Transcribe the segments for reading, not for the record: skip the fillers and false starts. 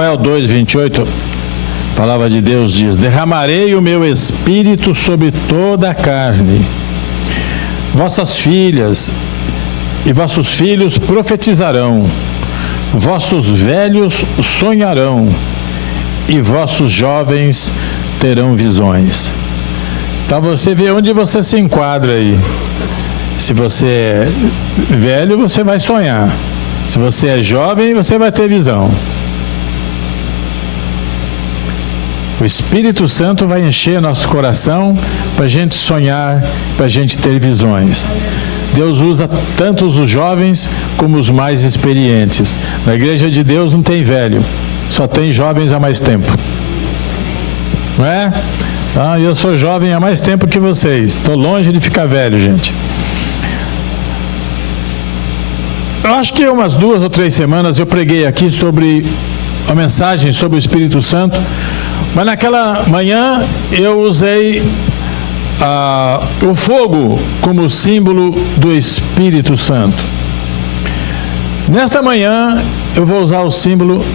Joel 2:28, a palavra de Deus diz: derramarei o meu espírito sobre toda a carne. Vossas filhas e vossos filhos profetizarão, vossos velhos sonharão e vossos jovens terão visões. Então você vê onde você se enquadra aí. Se você é velho, você vai sonhar. Se você é jovem, você vai ter visão. O Espírito Santo vai encher nosso coração para a gente sonhar, para a gente ter visões. Deus usa tanto os jovens como os mais experientes. Na igreja de Deus não tem velho, só tem jovens há mais tempo. Não é? Ah, eu sou jovem há mais tempo que vocês. Estou longe de ficar velho, gente. Eu acho que umas 2 ou 3 semanas eu preguei aqui sobre a mensagem sobre o Espírito Santo. Mas naquela manhã eu usei o fogo como símbolo do Espírito Santo. Nesta manhã eu vou usar o símbolo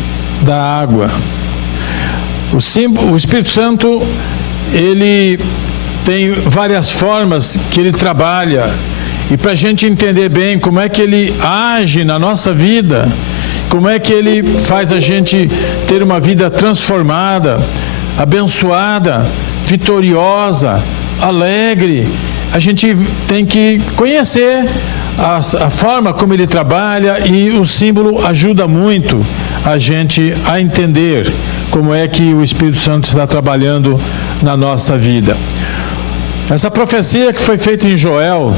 da água. O Espírito Santo, ele tem várias formas que ele trabalha. E para a gente entender bem como é que ele age na nossa vida, como é que ele faz a gente ter uma vida transformada, abençoada, vitoriosa, alegre, a gente tem que conhecer a forma como ele trabalha, e o símbolo ajuda muito a gente a entender como é que o Espírito Santo está trabalhando na nossa vida. Essa profecia que foi feita em Joel,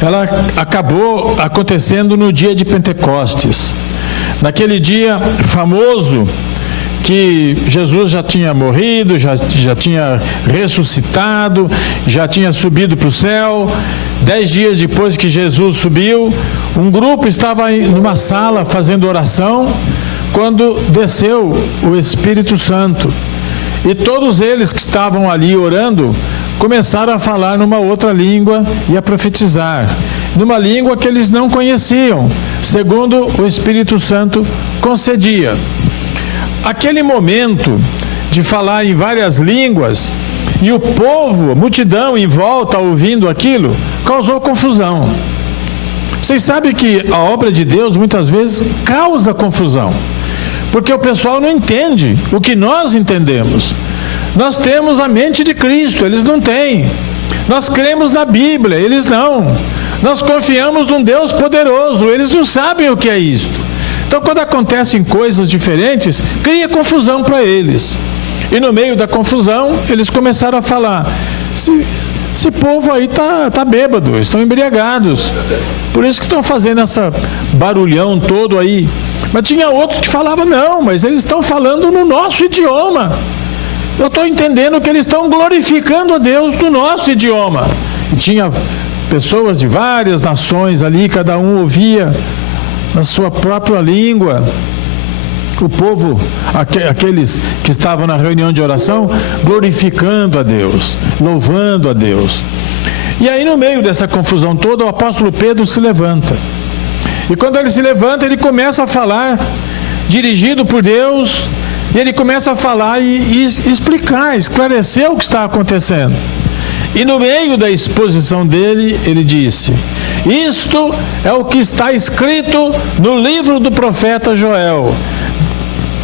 ela acabou acontecendo no dia de Pentecostes. Naquele dia famoso que Jesus já tinha morrido, já tinha ressuscitado, já tinha subido para o céu. 10 dias depois que Jesus subiu, um grupo estava numa sala fazendo oração, quando desceu o Espírito Santo. E todos eles que estavam ali orando começaram a falar numa outra língua e a profetizar, numa língua que eles não conheciam, segundo o Espírito Santo concedia. Aquele momento de falar em várias línguas e o povo, a multidão em volta ouvindo aquilo, causou confusão. Vocês sabem que a obra de Deus muitas vezes causa confusão, porque o pessoal não entende o que nós entendemos. Nós temos a mente de Cristo, eles não têm. Nós cremos na Bíblia, eles não. Nós confiamos num Deus poderoso, eles não sabem o que é isto. Então, quando acontecem coisas diferentes, cria confusão para eles. E no meio da confusão, eles começaram a falar: esse povo aí tá bêbado, estão embriagados. Por isso que estão fazendo essa barulhão todo aí. Mas tinha outros que falavam: não, mas eles estão falando no nosso idioma. Eu estou entendendo que eles estão glorificando a Deus no nosso idioma. E tinha pessoas de várias nações ali, cada um ouvia na sua própria língua. O povo, aqueles que estavam na reunião de oração, glorificando a Deus, louvando a Deus. E aí, no meio dessa confusão toda, o apóstolo Pedro se levanta. E quando ele se levanta, ele começa a falar, dirigido por Deus, e ele começa a falar e explicar, esclarecer o que está acontecendo. E no meio da exposição dele, ele disse: isto é o que está escrito no livro do profeta Joel: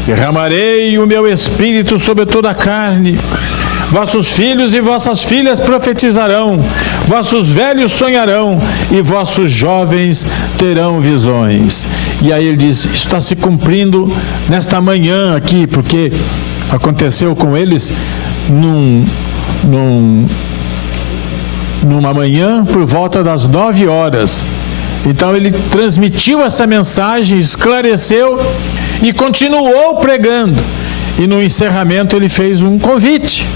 derramarei o meu espírito sobre toda a carne, vossos filhos e vossas filhas profetizarão, vossos velhos sonharão e vossos jovens terão visões. E aí ele diz: isso está se cumprindo nesta manhã aqui, porque aconteceu com eles numa manhã por volta das 9 horas. Então ele transmitiu essa mensagem, esclareceu e continuou pregando. E no encerramento ele fez um convite.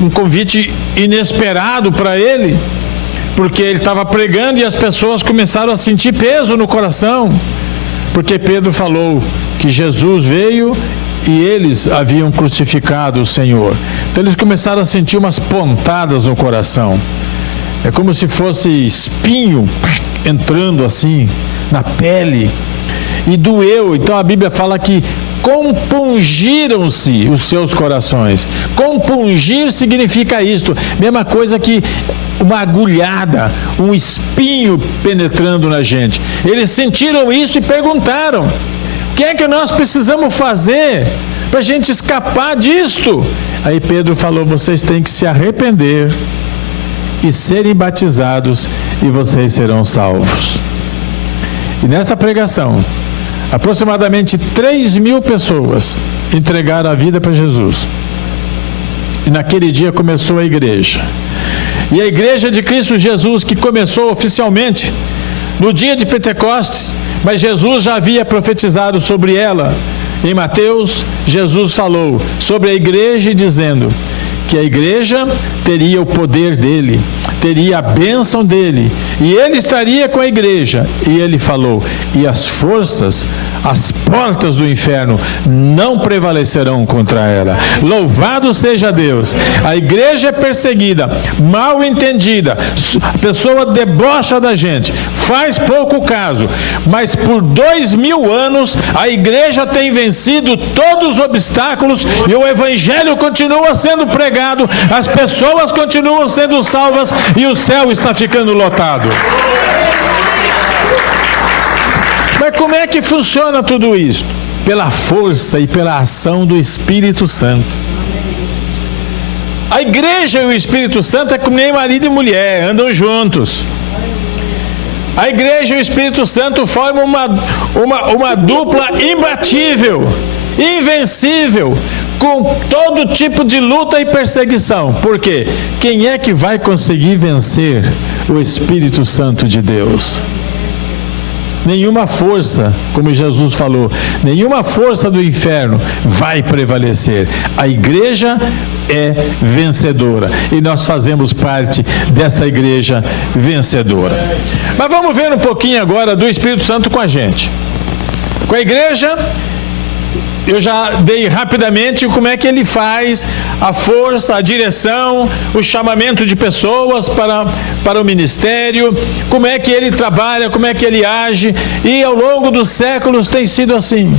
Um convite inesperado para ele, porque ele estava pregando e as pessoas começaram a sentir peso no coração, porque Pedro falou que Jesus veio e eles haviam crucificado o Senhor. Então eles começaram a sentir umas pontadas no coração. É como se fosse espinho entrando assim na pele. e doeu. Então a Bíblia fala que compungiram-se os seus corações. Compungir significa isto, mesma coisa que uma agulhada, um espinho penetrando na gente. Eles sentiram isso e perguntaram: o que é que nós precisamos fazer para a gente escapar disto? Aí Pedro falou: vocês têm que se arrepender e serem batizados e vocês serão salvos. E nesta pregação, aproximadamente 3.000 pessoas entregaram a vida para Jesus. E naquele dia começou a igreja. E a igreja de Cristo Jesus, que começou oficialmente no dia de Pentecostes, mas Jesus já havia profetizado sobre ela. Em Mateus, Jesus falou sobre a igreja dizendo que a igreja teria o poder dele, teria a bênção dele, e ele estaria com a igreja. E ele falou: e as forças, as portas do inferno não prevalecerão contra ela. Louvado seja Deus! A igreja é perseguida, mal entendida, a pessoa debocha da gente, faz pouco caso, mas por 2000 anos a igreja tem vencido todos os obstáculos e o evangelho continua sendo pregado, as pessoas continuam sendo salvas e o céu está ficando lotado. Mas como é que funciona tudo isso? Pela força e pela ação do Espírito Santo. A igreja e o Espírito Santo é como nem marido e mulher, andam juntos. A igreja e o Espírito Santo formam uma dupla imbatível, invencível, com todo tipo de luta e perseguição. Por quê? Quem é que vai conseguir vencer o Espírito Santo de Deus? Nenhuma força, como Jesus falou, nenhuma força do inferno vai prevalecer. A igreja é vencedora e nós fazemos parte dessa igreja vencedora. Mas vamos ver um pouquinho agora do Espírito Santo com a gente. Com a igreja, eu já dei rapidamente como é que ele faz a força, a direção, o chamamento de pessoas para o ministério, como é que ele trabalha, como é que ele age, e ao longo dos séculos tem sido assim.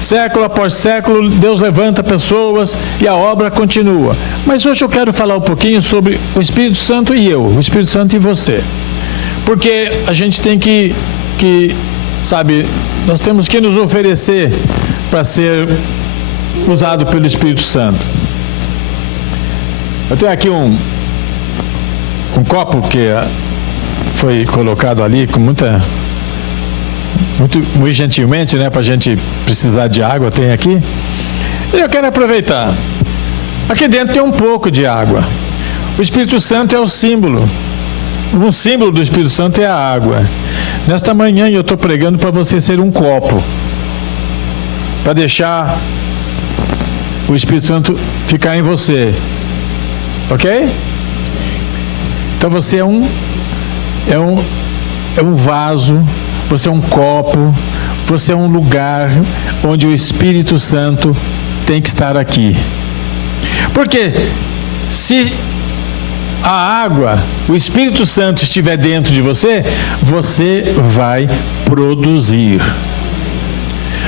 Século após século, Deus levanta pessoas e a obra continua. Mas hoje eu quero falar um pouquinho sobre o Espírito Santo e eu, o Espírito Santo e você. Porque a gente tem que sabe, nós temos que nos oferecer para ser usado pelo Espírito Santo. Eu tenho aqui um copo que foi colocado ali com muito gentilmente, né, para a gente precisar de água, tem aqui. E eu quero aproveitar. Aqui dentro tem um pouco de água. O Espírito Santo é o símbolo. Um símbolo do Espírito Santo é a água. Nesta manhã eu estou pregando para você ser um copo, para deixar o Espírito Santo ficar em você, ok? Então você é um vaso, você é um copo, você é um lugar onde o Espírito Santo tem que estar aqui. Porque se a água, o Espírito Santo estiver dentro de você, você vai produzir.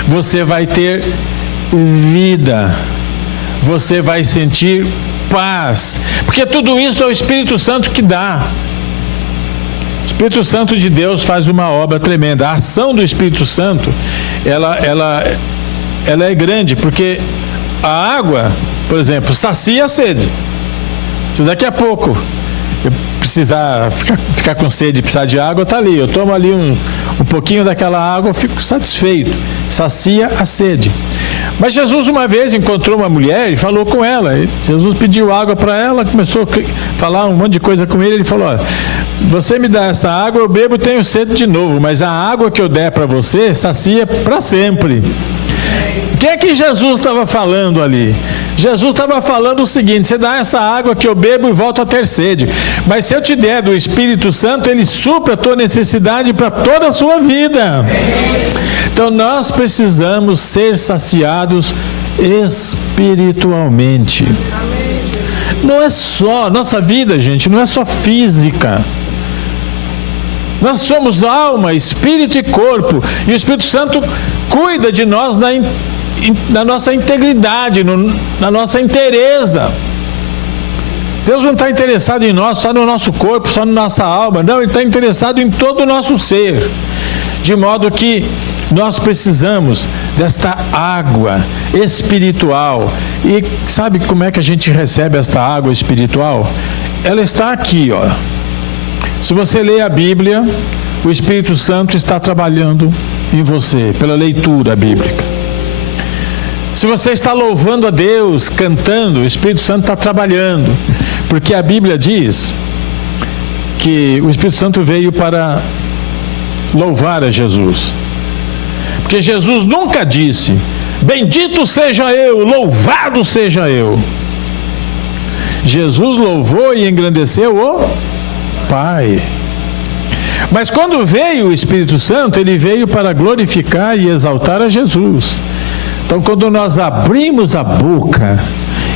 Você vai ter vida. Você vai sentir paz. Porque tudo isso é o Espírito Santo que dá. O Espírito Santo de Deus faz uma obra tremenda. A ação do Espírito Santo, ela é grande, porque a água, por exemplo, sacia a sede. Se daqui a pouco eu precisar ficar com sede, precisar de água, está ali. Eu tomo ali um pouquinho daquela água, eu fico satisfeito. Sacia a sede. Mas Jesus uma vez encontrou uma mulher e falou com ela. Jesus pediu água para ela, começou a falar um monte de coisa com ele. Ele falou: olha, você me dá essa água, eu bebo e tenho sede de novo, mas a água que eu der para você sacia para sempre. O que é que Jesus estava falando ali? Jesus estava falando o seguinte: você dá essa água que eu bebo e volto a ter sede, mas se eu te der do Espírito Santo, ele supre a tua necessidade para toda a sua vida. Então nós precisamos ser saciados espiritualmente. Não é só, nossa vida, gente, não é só física. Nós somos alma, espírito e corpo. E o Espírito Santo cuida de nós na nossa integridade, na nossa inteireza. Deus não está interessado em nós, só no nosso corpo, só na nossa alma. Não, Ele está interessado em todo o nosso ser. De modo que nós precisamos desta água espiritual. E sabe como é que a gente recebe esta água espiritual? Ela está aqui, ó. Se você lê a Bíblia, o Espírito Santo está trabalhando em você, pela leitura bíblica. Se você está louvando a Deus, cantando, o Espírito Santo está trabalhando. Porque a Bíblia diz que o Espírito Santo veio para louvar a Jesus. Porque Jesus nunca disse: bendito seja eu, louvado seja eu. Jesus louvou e engrandeceu o Pai. Mas quando veio o Espírito Santo, ele veio para glorificar e exaltar a Jesus. Então, quando nós abrimos a boca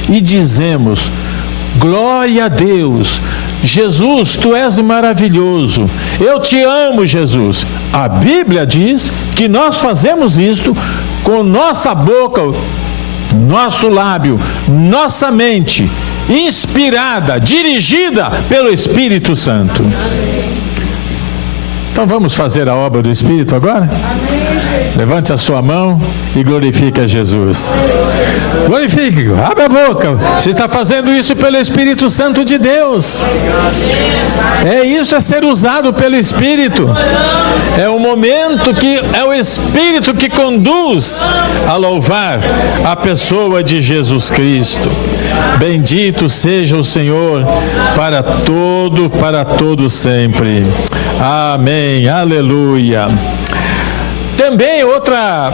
e dizemos: glória a Deus, Jesus, tu és maravilhoso, eu te amo, Jesus. A Bíblia diz que nós fazemos isto com nossa boca, nosso lábio, nossa mente, inspirada, dirigida pelo Espírito Santo. Então vamos fazer a obra do Espírito agora? Levante a sua mão e glorifique a Jesus. Glorifique, abre a boca. Você está fazendo isso pelo Espírito Santo de Deus. Isso é ser usado pelo Espírito. É o momento que é o Espírito que conduz a louvar a pessoa de Jesus Cristo. Bendito seja o Senhor para todo sempre. Amém, aleluia. Também outra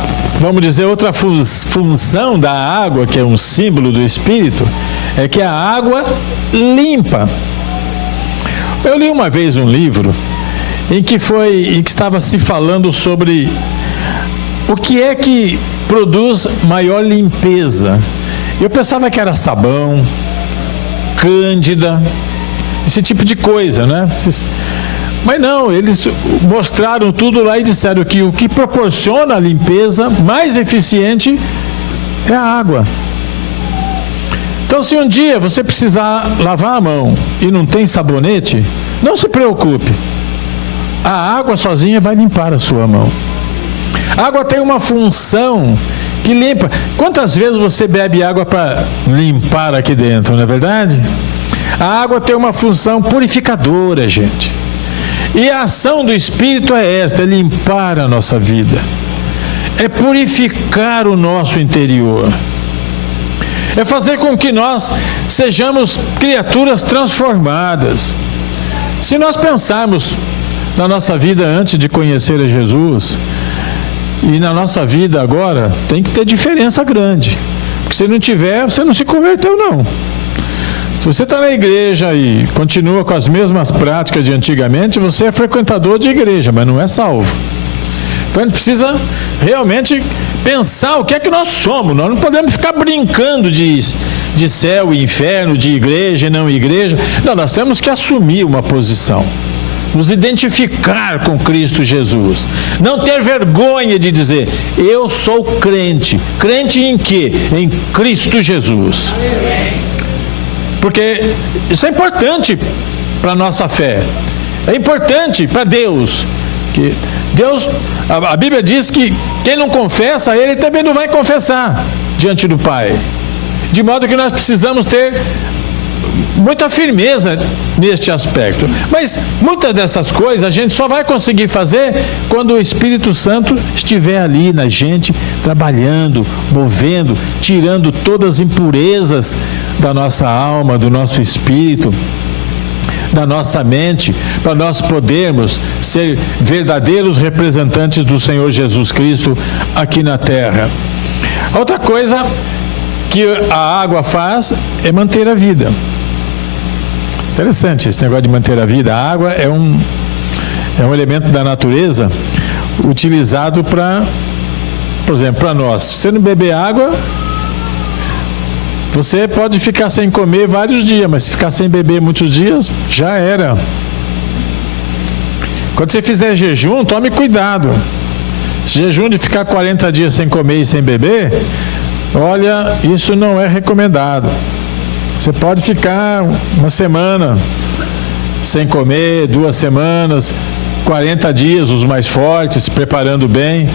função da água, que é um símbolo do Espírito, é que a água limpa. Eu li uma vez um livro em que estava se falando sobre o que é que produz maior limpeza. Eu pensava que era sabão, cândida, esse tipo de coisa, né? Mas não, eles mostraram tudo lá e disseram que o que proporciona a limpeza mais eficiente é a água. Então, se um dia você precisar lavar a mão e não tem sabonete, não se preocupe. A água sozinha vai limpar a sua mão. A água tem uma função que limpa. Quantas vezes você bebe água para limpar aqui dentro, não é verdade? A água tem uma função purificadora, gente. E a ação do Espírito é esta: é limpar a nossa vida, é purificar o nosso interior, é fazer com que nós sejamos criaturas transformadas. Se nós pensarmos na nossa vida antes de conhecer a Jesus e na nossa vida agora, tem que ter diferença grande, porque se não tiver, você não se converteu não. Se você está na igreja e continua com as mesmas práticas de antigamente, você é frequentador de igreja, mas não é salvo. Então a gente precisa realmente pensar o que é que nós somos. Nós não podemos ficar brincando de céu e inferno, de igreja e não igreja. Não, nós temos que assumir uma posição. Nos identificar com Cristo Jesus. Não ter vergonha de dizer: eu sou crente. Crente em quê? Em Cristo Jesus. Porque isso é importante para a nossa fé. É importante para Deus. Que Deus, a Bíblia diz que quem não confessa, Ele também não vai confessar diante do Pai. De modo que nós precisamos ter muita firmeza neste aspecto. Mas muitas dessas coisas a gente só vai conseguir fazer quando o Espírito Santo estiver ali na gente, trabalhando, movendo, tirando todas as impurezas da nossa alma, do nosso espírito, da nossa mente, para nós podermos ser verdadeiros representantes do Senhor Jesus Cristo aqui na terra. Outra coisa que a água faz é manter a vida. Interessante esse negócio de manter a vida. A água é um elemento da natureza utilizado para, por exemplo, para nós. Se você não beber água, você pode ficar sem comer vários dias, mas se ficar sem beber muitos dias, já era. Quando você fizer jejum, tome cuidado. Se jejum de ficar 40 dias sem comer e sem beber, olha, isso não é recomendado. Você pode ficar uma semana sem comer, 2 semanas, 40 dias, os mais fortes, se preparando bem.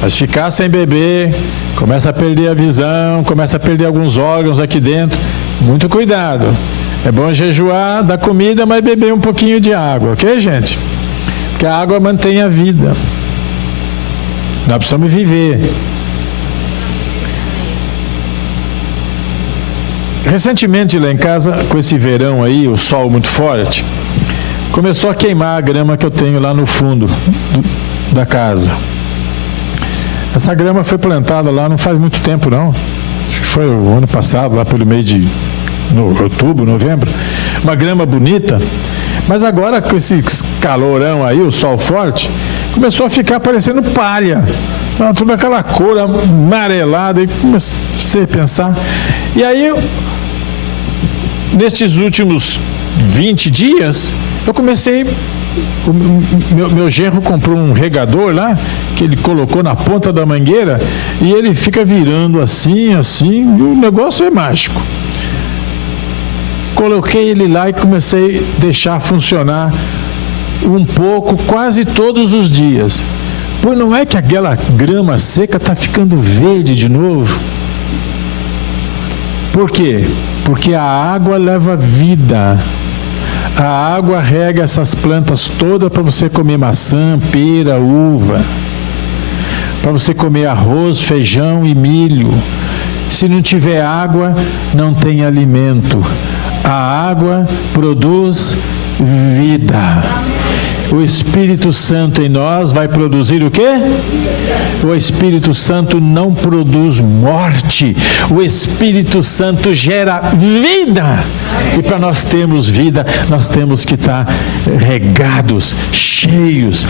Mas ficar sem beber, começa a perder a visão, começa a perder alguns órgãos aqui dentro. Muito cuidado. É bom jejuar da comida, mas beber um pouquinho de água, ok, gente? Porque a água mantém a vida. Nós precisamos viver. Recentemente lá em casa, com esse verão aí, o sol muito forte, começou a queimar a grama que eu tenho lá no fundo da casa. Essa grama foi plantada lá não faz muito tempo não. Acho que foi o ano passado, lá pelo mês de outubro, novembro. Uma grama bonita. Mas agora com esse calorão aí, o sol forte, começou a ficar parecendo palha. Toda aquela cor amarelada, e comecei a pensar. E aí, nestes últimos 20 dias, eu comecei. Meu genro comprou um regador lá, que ele colocou na ponta da mangueira, e ele fica virando assim, e o negócio é mágico. Coloquei ele lá e comecei a deixar funcionar um pouco, quase todos os dias. Pois não é que aquela grama seca está ficando verde de novo? Por quê? Porque a água leva vida. A água rega essas plantas todas para você comer maçã, pera, uva. Para você comer arroz, feijão e milho. Se não tiver água, não tem alimento. A água produz vida. O Espírito Santo em nós vai produzir o quê? O Espírito Santo não produz morte. O Espírito Santo gera vida. E para nós termos vida, nós temos que estar regados, cheios,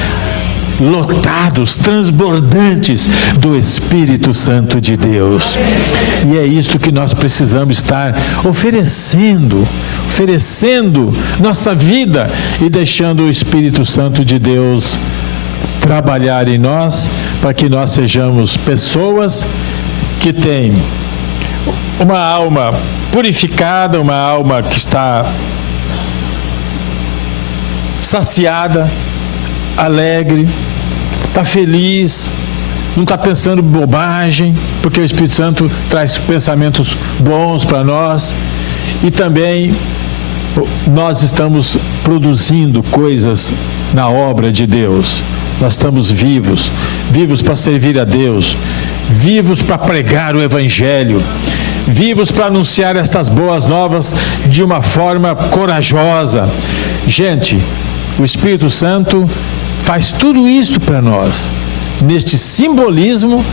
lotados, transbordantes do Espírito Santo de Deus. E é isto que nós precisamos estar oferecendo nossa vida e deixando o Espírito Santo de Deus trabalhar em nós, para que nós sejamos pessoas que têm uma alma purificada, uma alma que está saciada, alegre, está feliz, não está pensando bobagem, porque o Espírito Santo traz pensamentos bons para nós. E também nós estamos produzindo coisas na obra de Deus. Nós estamos vivos para servir a Deus, vivos para pregar o Evangelho, vivos para anunciar estas boas novas de uma forma corajosa. Gente, o Espírito Santo faz tudo isso para nós, neste simbolismo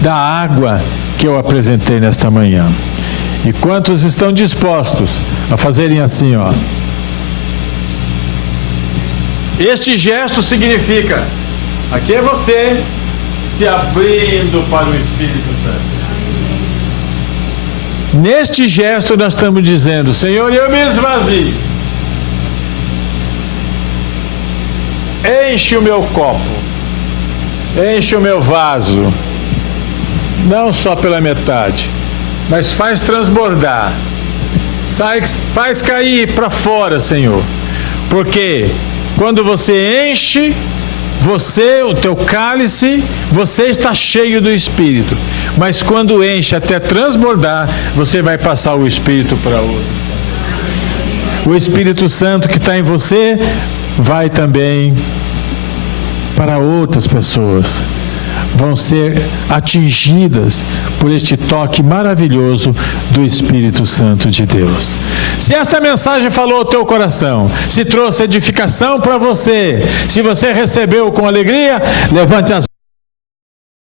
da água que eu apresentei nesta manhã. E quantos estão dispostos a fazerem assim, ó? Este gesto significa, aqui é você se abrindo para o Espírito Santo. Neste gesto nós estamos dizendo, Senhor, eu me esvazio. Enche o meu copo, enche o meu vaso, não só pela metade, mas faz transbordar, faz cair para fora, Senhor, porque quando você enche, o teu cálice, você está cheio do Espírito, mas quando enche até transbordar, você vai passar o Espírito para outros. O Espírito Santo que está em você vai também para outras pessoas, vão ser atingidas por este toque maravilhoso do Espírito Santo de Deus. Se esta mensagem falou ao teu coração, se trouxe edificação para você, se você recebeu com alegria, levante as